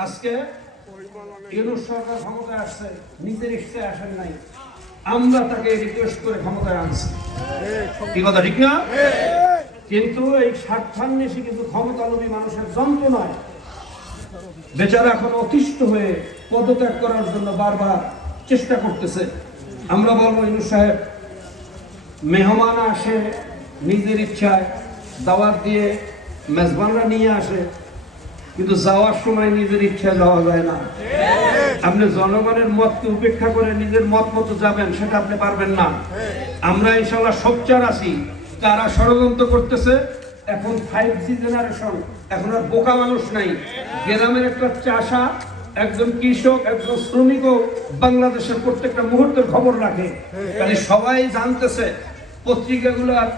আজকে ইউনুস সরকার ক্ষমতায় আসছে, নিজের ইচ্ছায় আসেন নাই। আমরা তাকে রিকোয়েস্ট করে ক্ষমতায় আনছি। কি কথা, ঠিক না? কিন্তু এই স্বার্থান্বেষী কিন্তু ক্ষমতালোভী মানুষের যন্ত্র নয়। বেচারা এখন অতিষ্ঠ হয়ে পদত্যাগ করার জন্য বারবার চেষ্টা করতেছে। আমরা বলব ইনু সাহেব, মেহমান আসে, নিজের ইচ্ছায় দাওয়াত দিয়ে মেজবানরা নিয়ে আসে। কিন্তু যাওয়ার সময় নিজের ইচ্ছায় যাওয়া যায় না। আপনি জনগণের মতকে উপেক্ষা করে নিজের মত মতো যাবেন সেটা আপনি পারবেন না। আমরা ইনশাল্লাহ সোচ্চার আছি। তারা ষড়যন্ত্র করতেছে? এখন ফাইভ জি জেনারেশন এখন আর বোকা মানুষ নাই। গ্রামের একটা চাষা একজন কৃষক একজন শ্রমিকও বাংলাদেশের প্রত্যেকটা মুহূর্তের খবর রাখে। কাজে সবাই জানতেছে পত্রিকাগুলার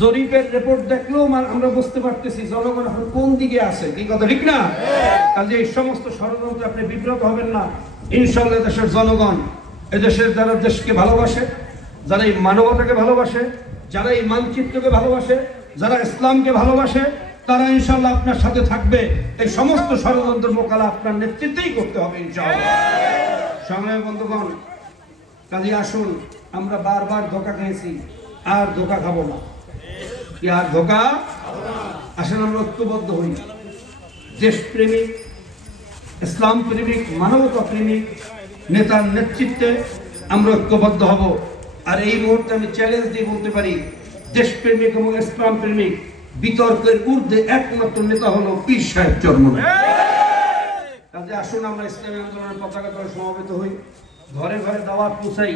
জরিপের রিপোর্ট দেখলেও আমরা বুঝতে পারতেছি জনগণ এখন কোন দিকে আছে। কি কথা ঠিক না? কাজে এই সমস্ত ষড়যন্ত্রে আপনি বিব্রত হবেন না। ইনশাল্লাহ দেশের জনগণ এদেশের যারা দেশকে ভালোবাসে, যারা এই মানবতাকে ভালোবাসে, যারা এই মানচিত্রকে ভালোবাসে, যারা ইসলামকে ভালোবাসে, তারা ইনশাল্লাহ আপনার সাথে থাকবে। এই সমস্ত ষড়যন্ত্র মোকালা আপনার নেতৃত্বেই করতে হবে ইনশাল্লাহ সংগ্রামী বন্ধুগণ কাজে আসুন, আমরা বারবার ধোকা খেয়েছি, আর ধোকা খাব না। আর ধোকা? আসলে আমরা ঐক্যবদ্ধ হই দেশপ্রেমিক ইসলাম প্রেমিক মানবতা প্রেমিক নেতার নেতৃত্বে আমরা ঐক্যবদ্ধ হব। আর এই মুহূর্তে আমি চ্যালেঞ্জ দিয়ে বলতে পারি, দেশপ্রেমিক এবং ইসলাম প্রেমিক বিতর্কের ঊর্ধ্বে একমাত্র নেতা হলো পীর সাহেব জন্ম কাজে আসুন, আমরা ইসলামী আন্দোলনের পতাকা করে সমাবেত হই। ঘরে ঘরে দাওয়াত পৌঁছাই।